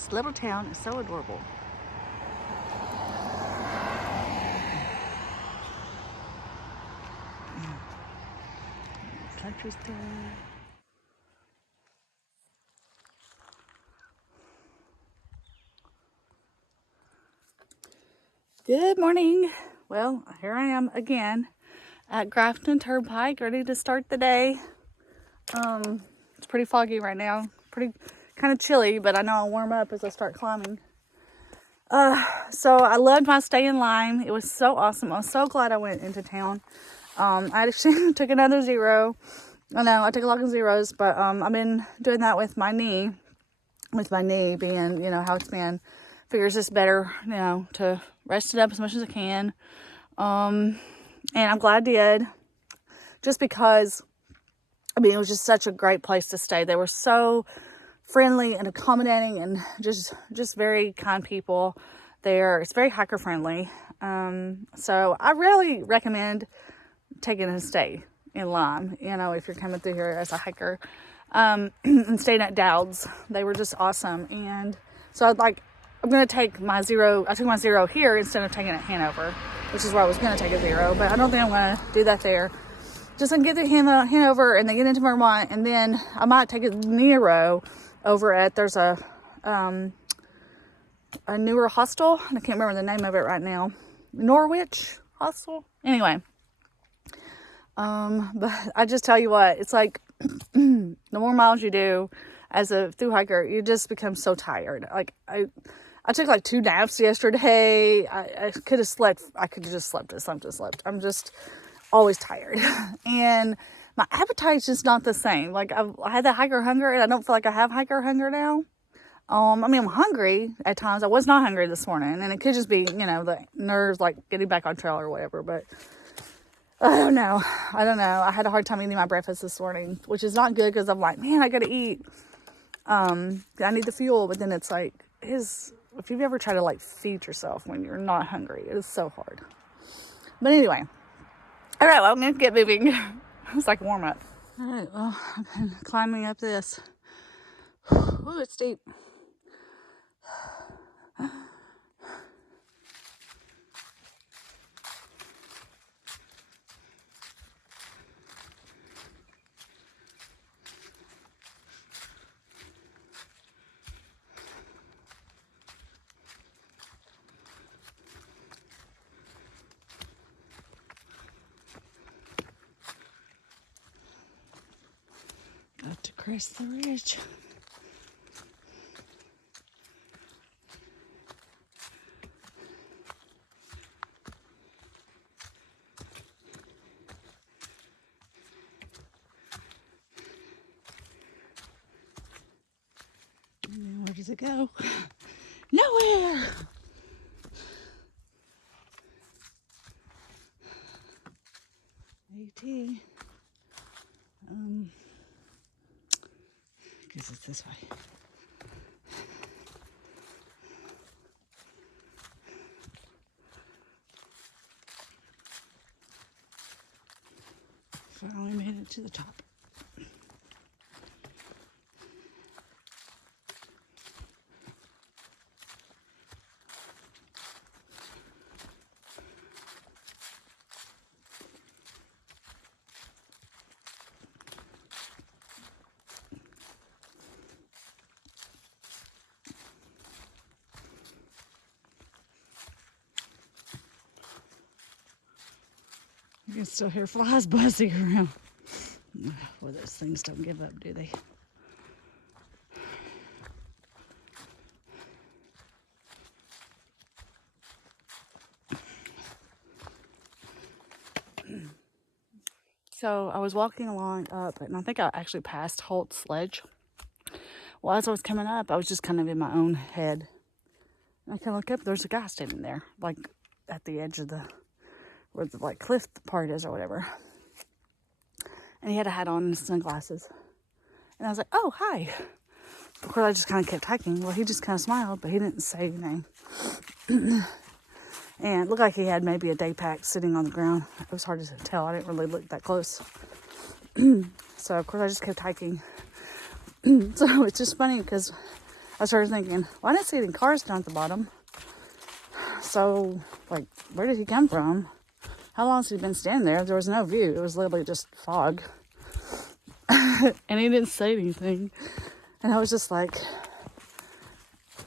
This little town is so adorable. Country store. Good morning. Well, here I am again at Grafton Turnpike, ready to start the day. It's pretty foggy right now, pretty kind of chilly, but I know I'll warm up as I start climbing. So I loved my stay in Lime. It was so awesome. I was so glad I went into town. I actually took another zero. I know I took a lot of zeros, but I've been doing that with my knee. With my knee being, how it's been. Figures it's better, to rest it up as much as I can. And I'm glad I did. Just because, it was just such a great place to stay. They were so friendly and accommodating and just very kind people there. It's very hiker friendly. So I really recommend taking a stay in Lime, if you're coming through here as a hiker. And staying at Dowd's. They were just awesome. And so I'm going to take my zero. I took my zero here instead of taking it at Hanover, which is where I was going to take a zero, but I don't think I'm going to do that there. Just going to get to Hanover and then get into Vermont, and then I might take a Nero over at, there's a newer hostel. I can't remember the name of it right now. Norwich Hostel? Anyway. But I just tell you what, it's like the more miles you do as a thru hiker, you just become so tired. I took 2 naps yesterday. I could have slept. I could have just slept as I'm just slept. I'm just always tired. And my appetite's just not the same. I had that hiker hunger, and I don't feel like I have hiker hunger now. I'm hungry at times. I was not hungry this morning, and it could just be, the nerves, getting back on trail or whatever, but I don't know. I had a hard time eating my breakfast this morning, which is not good because I'm like, man, I got to eat. I need the fuel, but then it's if you've ever tried to feed yourself when you're not hungry, it is so hard. But anyway, all right, well, I'm going to get moving. It's like warm up. All right, well, I'm climbing up this. Oh, it's steep. Got to crest the ridge. And where does it go? Nowhere! AT. Guess it's this way. Finally made it to the top. You can still hear flies buzzing around. Well, those things don't give up, do they? So I was walking along up, and I think I actually passed Holt's Sledge. Well, as I was coming up, I was just kind of in my own head. And I kind of look up, there's a guy standing there, at the edge of where the cliff part is or whatever. And he had a hat on and sunglasses. And I was like, oh, hi. Of course, I just kind of kept hiking. Well, he just kind of smiled, but he didn't say anything. And it looked like he had maybe a day pack sitting on the ground. It was hard to tell. I didn't really look that close. So, of course, I just kept hiking. So, it's just funny because I started thinking, well, I didn't see any cars down at the bottom. So, like, where did he come from? How long has he been standing there? There was no view. It was literally just fog. And he didn't say anything. And I was just like,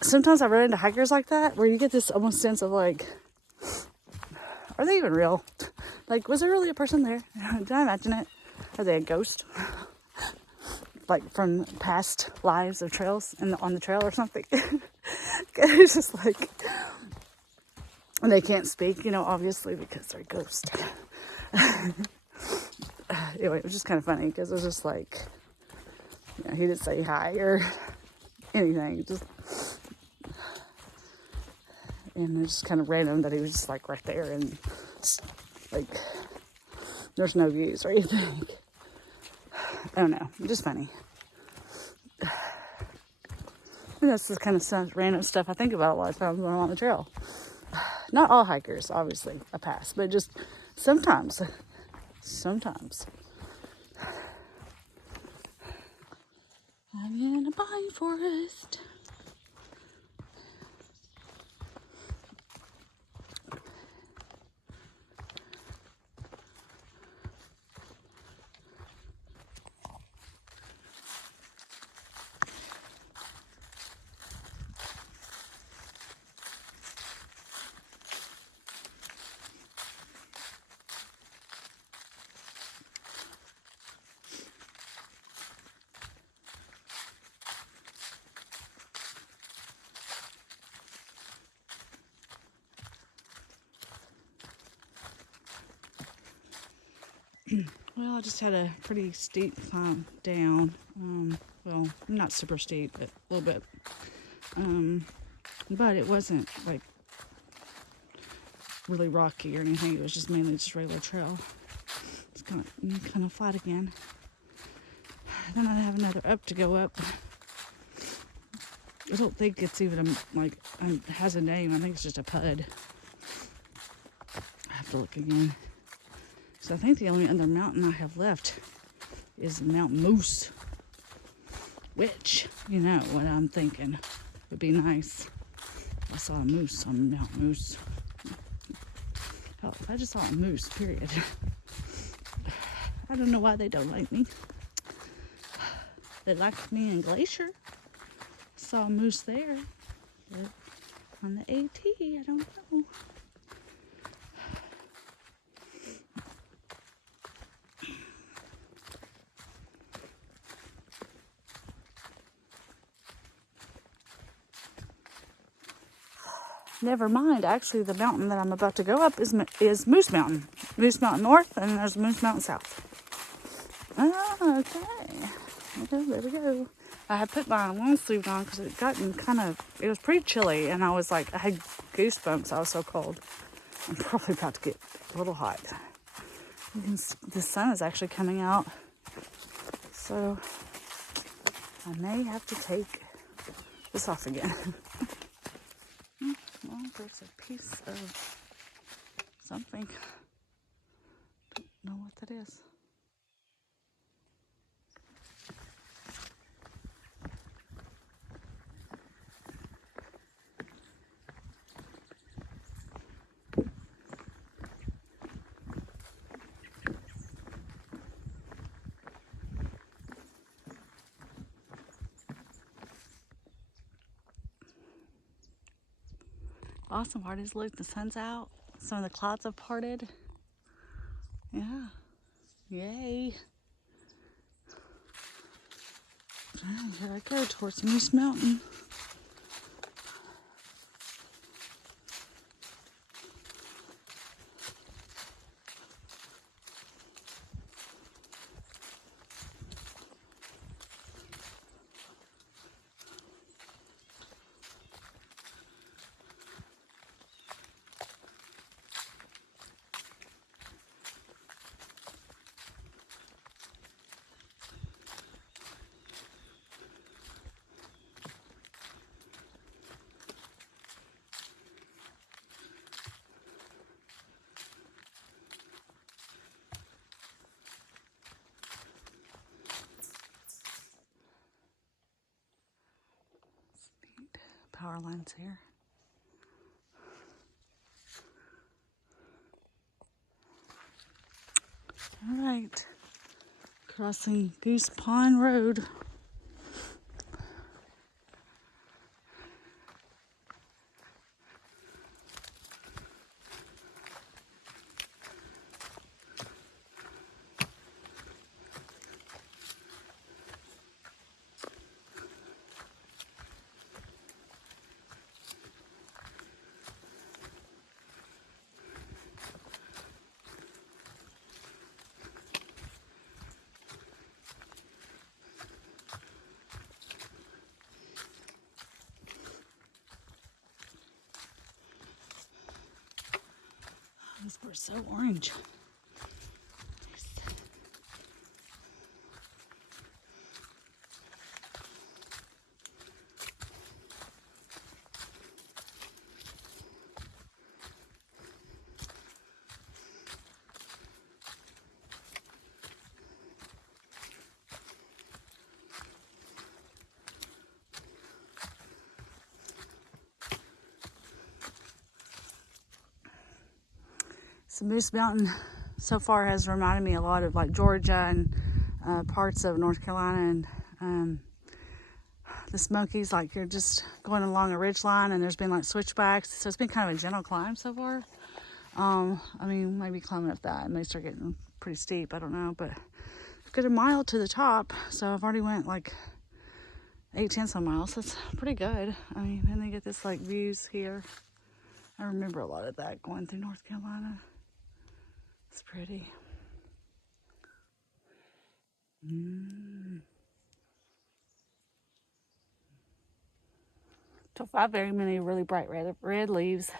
sometimes I run into hikers like that, where you get this almost sense of like, are they even real? Like, was there really a person there? Did I imagine it? Are they a ghost? Like from past lives of trails on the trail or something? It's just like, and they can't speak, obviously because they're ghosts. Anyway, it was just kind of funny because it was just like, he didn't say hi or anything. And it's just kind of random that he was just like right there and like there's no views or anything. I don't know. Just funny. And that's the kind of random stuff I think about a lot of times when I'm on the trail. Not all hikers, obviously, I pass, but just sometimes. I'm in a pine forest. Well, I just had a pretty steep climb down. Well, not super steep, but a little bit. But it wasn't like really rocky or anything. It was just mainly just regular trail. It's kind of flat again. Then I have another up to go up. I don't think it's even has a name. I think it's just a pud. I have to look again. So I think the only other mountain I have left is Mount Moose, which, what I'm thinking would be nice. I saw a moose on Mount Moose. Hell, I just saw a moose, period. I don't know why they don't like me. They liked me in Glacier. Saw a moose there. But on the AT, I don't know. Never mind. Actually, the mountain that I'm about to go up is Moose Mountain. Moose Mountain North, and there's Moose Mountain South. Oh, okay. There we go. I had put my long sleeve on because it was pretty chilly, and I was like, I had goosebumps. I was so cold. I'm probably about to get a little hot. The sun is actually coming out, so I may have to take this off again. Well, there's a piece of something. Don't know what that is. Awesome part is, look, the sun's out. Some of the clouds have parted. Yeah. Yay. Here I go towards Moose Mountain. power lines here. All right, crossing Goose Pond Road. These were so orange. So Moose Mountain so far has reminded me a lot of like Georgia and parts of North Carolina and the Smokies. Like you're just going along a ridge line and there's been like switchbacks. So it's been kind of a gentle climb so far. I mean, maybe climbing up that and they start getting pretty steep. I don't know, but I've got a mile to the top. So I've already went like 8/10 miles. That's pretty good. I mean, and they get this like views here. I remember a lot of that going through North Carolina. It's pretty. Don't find very many really bright red leaves.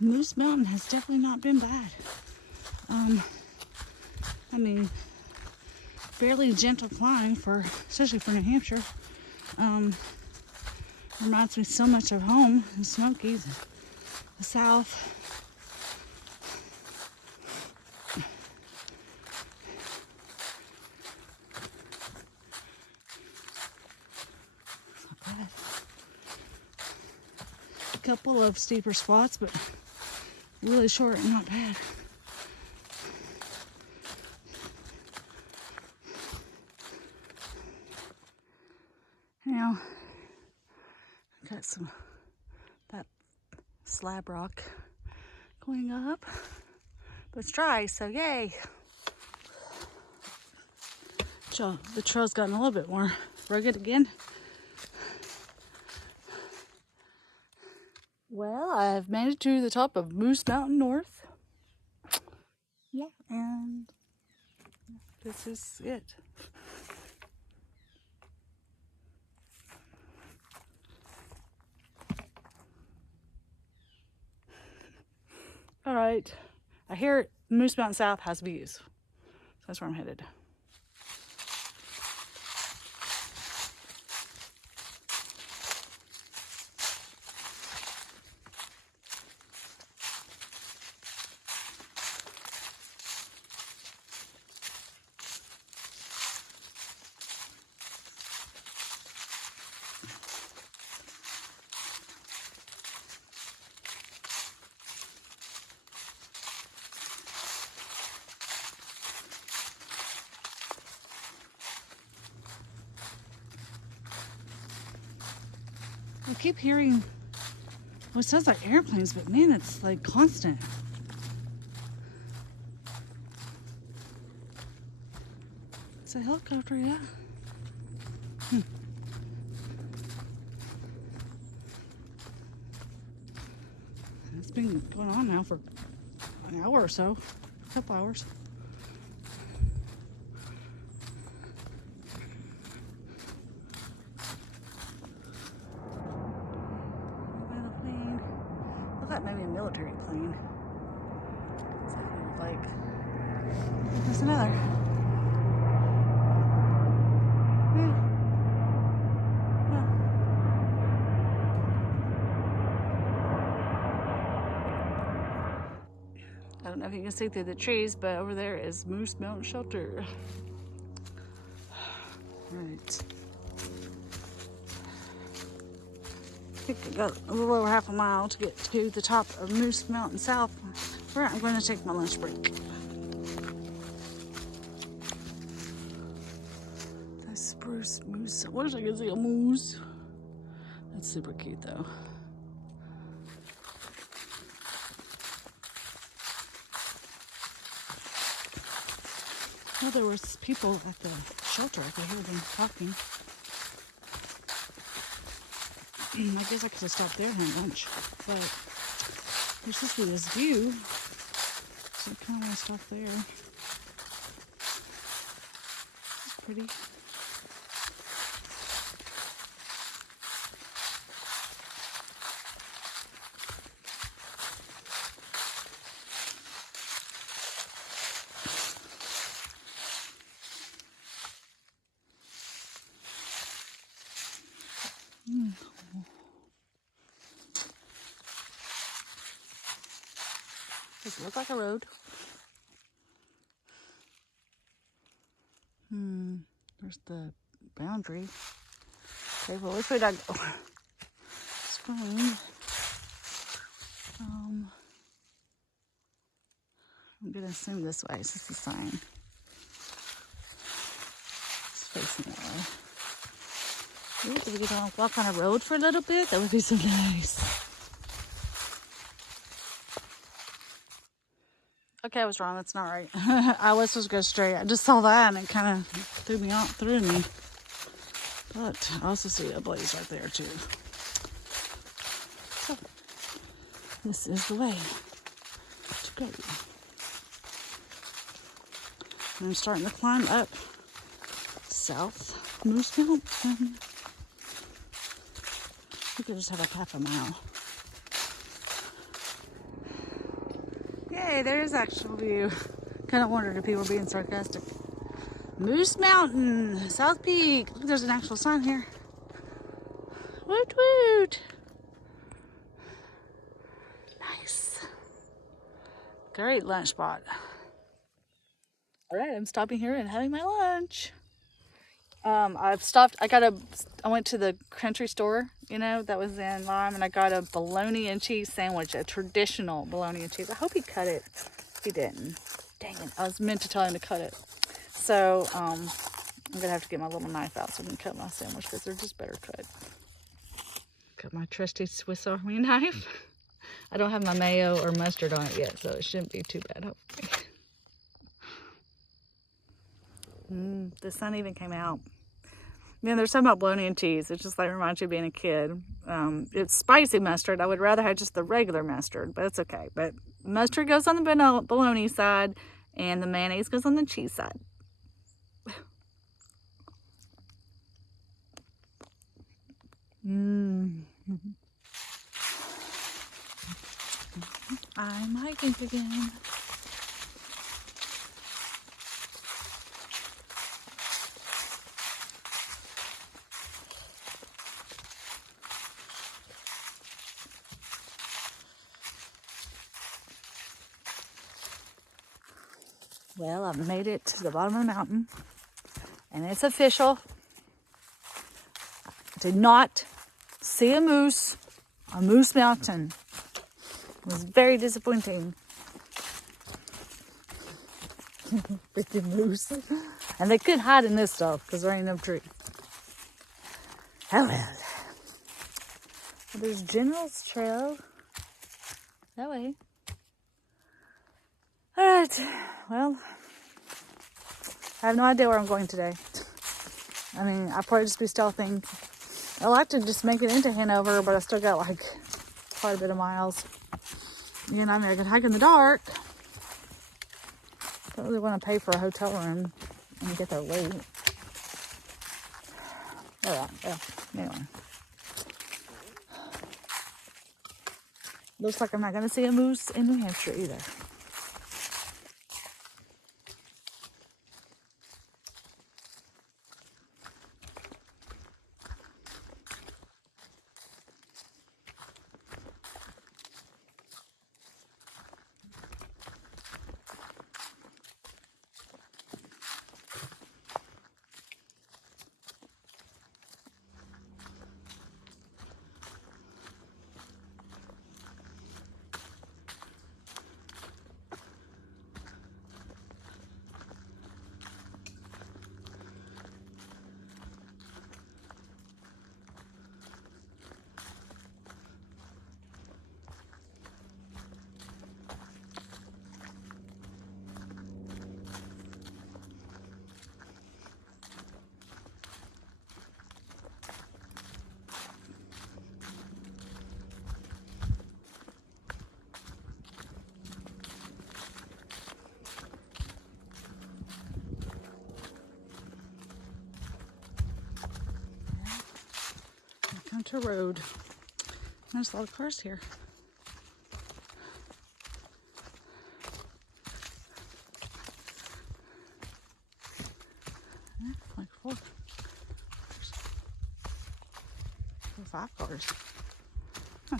Moose Mountain has definitely not been bad. I mean, fairly gentle climb especially for New Hampshire. Reminds me so much of home, the Smokies, the South. Not bad. A couple of steeper spots, but really short and not bad. Now, got that slab rock going up, but it's dry, so yay. So the trail's gotten a little bit more rugged again. Well, I've made it to the top of Moose Mountain North. Yeah, and this is it. All right, I hear Moose Mountain South has views, so that's where I'm headed. I keep hearing, well, it sounds like airplanes, but man, it's like constant. It's a helicopter, yeah. It's been going on now for an hour or so, a couple hours. That might be a military plane. So like, there's another. Yeah. I don't know if you can see through the trees, but over there is Moose Mountain Shelter. All right. I think I got a little over half a mile to get to the top of Moose Mountain South, where I'm going to take my lunch break. The spruce moose. I wish I could see a moose. That's super cute though. Well, there was people at the shelter. I could hear them talking. I guess I could have stopped there and had lunch, but there's supposed to be this view, so I kind of want to stop there. It's pretty. Does it look like a road? There's the boundary. Okay, well, which way did I go? Scrolling. I'm gonna assume this way. Is this the sign? It's facing that way. Ooh, if we could walk on a road for a little bit, that would be so nice. Okay, I was wrong. That's not right. I was supposed to go straight. I just saw that and it kind of threw me. But I also see a blaze right there too. So this is the way to go. And I'm starting to climb up South Moose Mountain. We could just have like half a mile. Yay, there's actual view. Kind of wondered if people were being sarcastic. Moose Mountain, South Peak. Look, there's an actual sign here. Woot woot. Nice. Great lunch spot. All right, I'm stopping here and having my lunch. I've stopped. I went to the country store, that was in Lime, and I got a bologna and cheese sandwich, a traditional bologna and cheese. I hope he cut it. He didn't. Dang it. I was meant to tell him to cut it. So, I'm going to have to get my little knife out so I can cut my sandwich because they're just better cut. Got my trusty Swiss Army knife. I don't have my mayo or mustard on it yet, so it shouldn't be too bad, hopefully. The sun even came out. Man, there's something about bologna and cheese. It just reminds you of being a kid. It's spicy mustard. I would rather have just the regular mustard, but it's okay. But mustard goes on the bologna side, and the mayonnaise goes on the cheese side. I'm hiking again. Well, I've made it to the bottom of the mountain, and it's official. I did not see a moose on Moose Mountain. It was very disappointing. Freaking moose. And they could hide in this stuff because there ain't no tree. Oh well. There's General's Trail. That way. Alright. Well, I have no idea where I'm going today. I mean, I'll probably just be stealthing. I like to just make it into Hanover, but I still got quite a bit of miles. I could hike in the dark. Don't really want to pay for a hotel room and get there late. Alright, anyway. Looks like I'm not going to see a moose in New Hampshire either. Come to a road. There's a lot of cars here. Yeah, like 4 or 5 cars. Huh.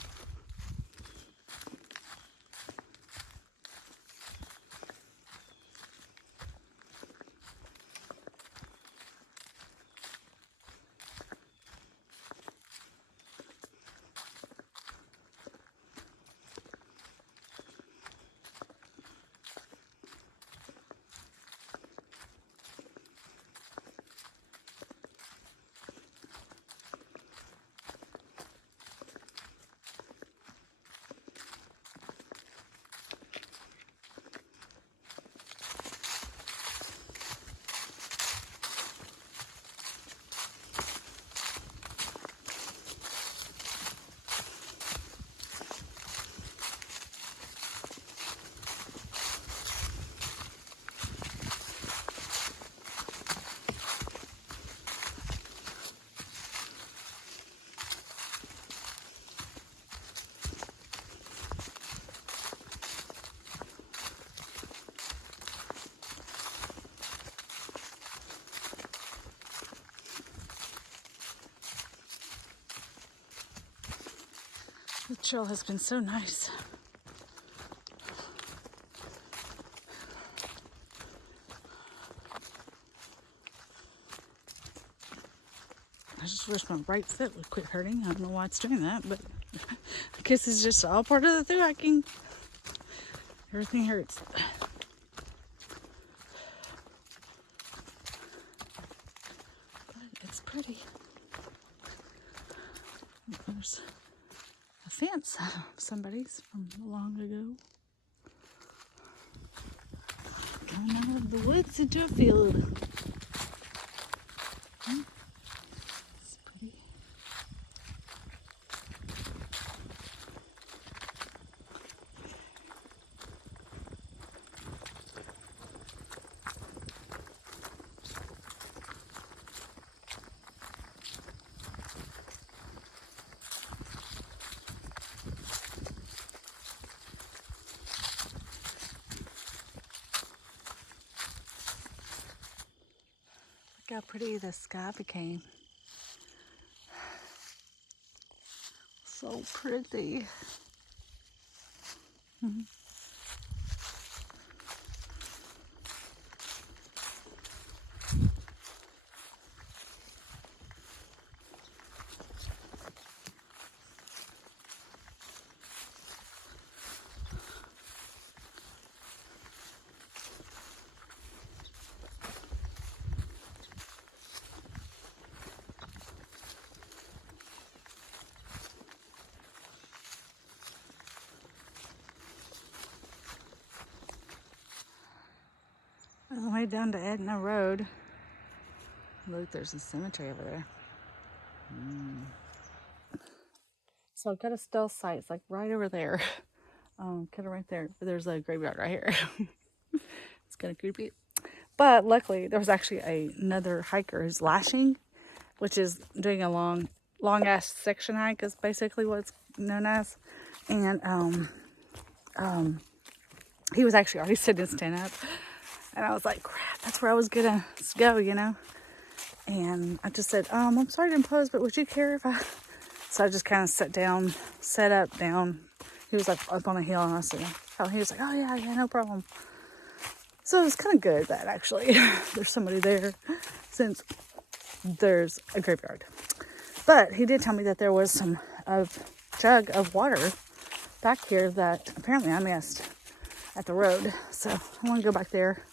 The trail has been so nice. I just wish my right foot would quit hurting. I don't know why it's doing that, but I guess it's just all part of the through hiking. Everything hurts. But it's pretty. There's a fence of somebody's from long ago. Going out of the woods into a field. It's pretty. Look how pretty the sky became. So pretty. On the way down to Edna Road. Look, there's a cemetery over there. So I've got a stealth site. It's like right over there. Kind of right there. But there's a graveyard right here. It's kind of creepy. But luckily, there was actually another hiker who's lashing, which is doing a long ass section hike is basically what it's known as. And he was actually already sitting his tent up. And I was like, crap, that's where I was gonna go, you know? And I just said, I'm sorry to impose, but would you care if I... So I just kind of set up down. He was like up on a hill, and I said, oh, he was like, oh yeah, no problem. So it was kind of good that actually there's somebody there since there's a graveyard. But he did tell me that there was a jug of water back here that apparently I missed at the road. So I want to go back there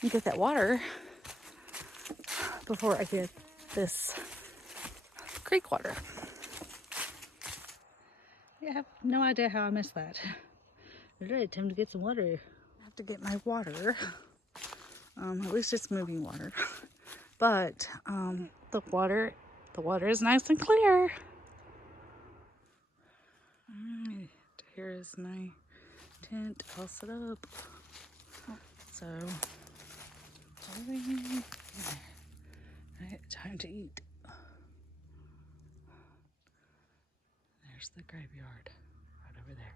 and get that water before I get this creek water. Yeah, I have no idea how I missed that. All right, time to get some water. I have to get my water. At least it's moving water. But the water is nice and clear. Alright, here is my tent all set up. So, alright, time to eat. There's the graveyard right over there.